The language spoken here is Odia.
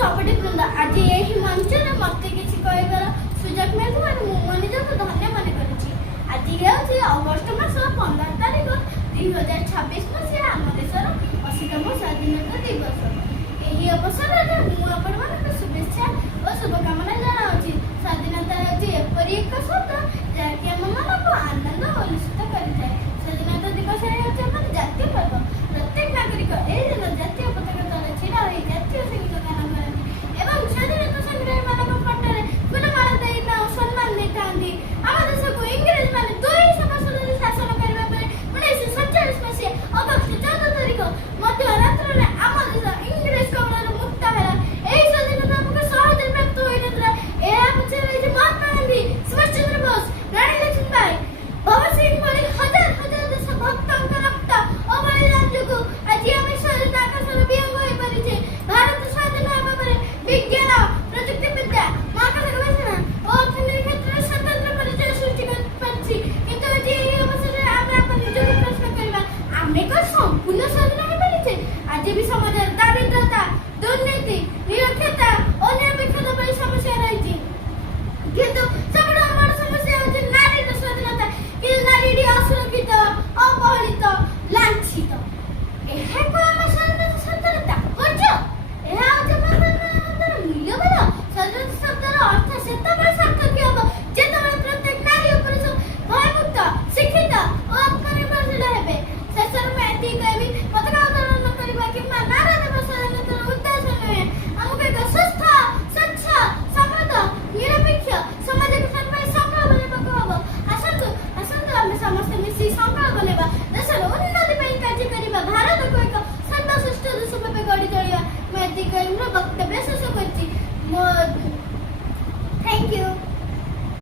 ସହପାଠୀ ବୃନ୍ଦ, ଆଜି ଏହି ମଞ୍ଚରେ ମୋତେ କିଛି କହିବାର ସୁଯୋଗ ମିଳିଥିବାରୁ ମୁଁ ନିଜକୁ ଧନ୍ୟ ମନେ କରୁଛି। ଆଜି ହେଉଛି ଅଗଷ୍ଟ ମାସ 15 ତାରିଖ 2026 ମସିହା, ଆମ ଦେଶର 80ତମ ସ୍ୱାଧୀନତା ଦିବସ। ଏହି ଅବସରରେ ମୁଁ ଆପଣମାନଙ୍କୁ ଶୁଭେଚ୍ଛା ଓ ଶୁଭକାମନା ଜଣାଉଛି। ସ୍ୱାଧୀନତା ହେଉଛି ଏପରି ଏକ ଶବ୍ଦ ଯାହାକି ଆମ ମନକୁ ଆନନ୍ଦ ଓ ଉଲ୍ଲସିତ କରିଥାଏ। ସ୍ୱାଧୀନତା ଦିବସ ହେଉଛି ଆମର ଜାତୀୟ ପର୍ବ। ପ୍ରତ୍ୟେକ ନାଗରିକ ଏହି ଦିନ ଜାତୀୟ ପତାକା ତଳେ ଛିଡ଼ା ହୋଇ ଜାତୀୟ ସଙ୍ଗୀତ ଗାନ କରନ୍ତି ଏବଂ ସ୍ୱାଧୀନତା ସଂଗ୍ରାମୀମାନଙ୍କ ଫଟୋରେ ଫୁଲମାଳ ଦେଇ ସମ୍ମାନ ଦେଇଥାନ୍ତି। ଆମ ଦେଶକୁ ଇଂରେଜମାନେ 200 ବର୍ଷ ଧରି ଶାସନ କରିବା ପରେ 1947 ମସିହା ଅଗଷ୍ଟ 14 ତାରିଖ ମଧ୍ୟରାତ୍ରରେ ଆମ ଦେଶ ଇଂରେଜ କବଳରୁ ମୁକ୍ତ ହେଲା। ଏହି ସ୍ୱାଧୀନତା ଆମକୁ ସହଜରେ ପ୍ରାପ୍ତ ହୋଇନଥିଲା। ଏହା ପଛରେ ରହିଛି ମହାତ୍ମା ଗାନ୍ଧୀ, ସୁଭାଷ ଚନ୍ଦ୍ର ବୋଷ, ରାଣୀ ଲକ୍ଷ୍ମୀବାଇ, ଭଗତ ସିଂ ଭଳି ହଜାର ହଜାର ଦେଶଭକ୍ତଙ୍କ ରକ୍ତ ଓ ବଳିଦାନ ଯୋଗୁଁ ଆଜି ଆମେ ସ୍ୱାଧୀନ ଆକାଶର ବିହଙ୍ଗ ହୋଇପାରିଛେ। ଭାରତ ସ୍ୱାଧୀନ ହେବା ପରେ ବିଜ୍ଞାନ, ପ୍ରଯୁକ୍ତିବିଦ୍ୟା, ମହାକାଶ ଗବେଷଣା ଓ ଅର୍ଥନୀତି କ୍ଷେତ୍ରରେ ସ୍ୱତନ୍ତ୍ର ପରିଚୟ ସୃଷ୍ଟି କରିପାରିଛି। କିନ୍ତୁ ଆଜି ଏହି ଅବସରରେ ଆମେ ଆମ ନିଜକୁ ପ୍ରଶ୍ନ କରିବା, ଆମେ କଣ ସମ୍ପୂର୍ଣ୍ଣ ସ୍ୱାଧୀନ ହୋଇପାରିଛେ? ଆଜି ବି ସମାଜରେ ଦାରିଦ୍ର୍ୟତା, ଦୁର୍ନୀତି, ନିରକ୍ଷରତା ଓ ନିରପେକ୍ଷତା ଭଳି ସମସ୍ୟା ରହିଛି। କିନ୍ତୁ ସବୁଠୁ ବଡ଼ ସମସ୍ୟା ହେଉଛି ନାରୀର ସ୍ୱାଧୀନତା। କିନ୍ତୁ ନାରୀଟି ଅସୁରକ୍ଷିତ, ଅବହେଳିତ, ଲାଞ୍ଛିତ। ଏହାକୁ ଆମ ସ୍ୱାଧୀନତା ଶବ୍ଦର ତାତ୍ପର୍ଯ୍ୟ, ଏହା ହେଉଛି ଆମର ମୂଲ୍ୟବୋଧ। ସ୍ୱାଧୀନତା ଶବ୍ଦର ଅର୍ଥ ସେତେବେଳେ ସାର୍ଥକ ହେବ ଯେତେବେଳେ ପ୍ରତ୍ୟେକ ନାରୀ ଓ ପୁରୁଷ ଭୟମୁକ୍ତ, ଶିକ୍ଷିତ ଓ ଆତ୍ମନିର୍ଭରଶୀଳ ହେବେ। ଶେଷରେ ମୁଁ ଏତିକି କହିବି, ପତାକା ଉତ୍ତୋଳନ କରିବା କିମ୍ବା ନାରା ଦେବା ସ୍ୱାଧୀନତାର ଉଦ୍ଦେଶ୍ୟ ନୁହେଁ। ଆମକୁ ଏକ ସୁସ୍ଥ, ସ୍ୱଚ୍ଛ, ସମୃଦ୍ଧ, ନିରପେକ୍ଷ ସମାଜ ଗଠନ ପାଇଁ ସଂକଳ୍ପ ନେବାକୁ ହେବ। ଆସନ୍ତୁ ଆମେ ସମସ୍ତେ ମିଶି ସଂକଳ୍ପ ନେବା, ଦେଶର ଉନ୍ନତି ପାଇଁ କାର୍ଯ୍ୟ କରିବା, ଭାରତକୁ ଏକ ସର୍ବଶ୍ରେଷ୍ଠ ଦେଶ ଭାବେ ଗଢ଼ି ତୋଳିବା। ମୁଁ ଏତିକି କହି ମୋର ବକ୍ତବ୍ୟ ଶେଷ କରିଛି। Thank you.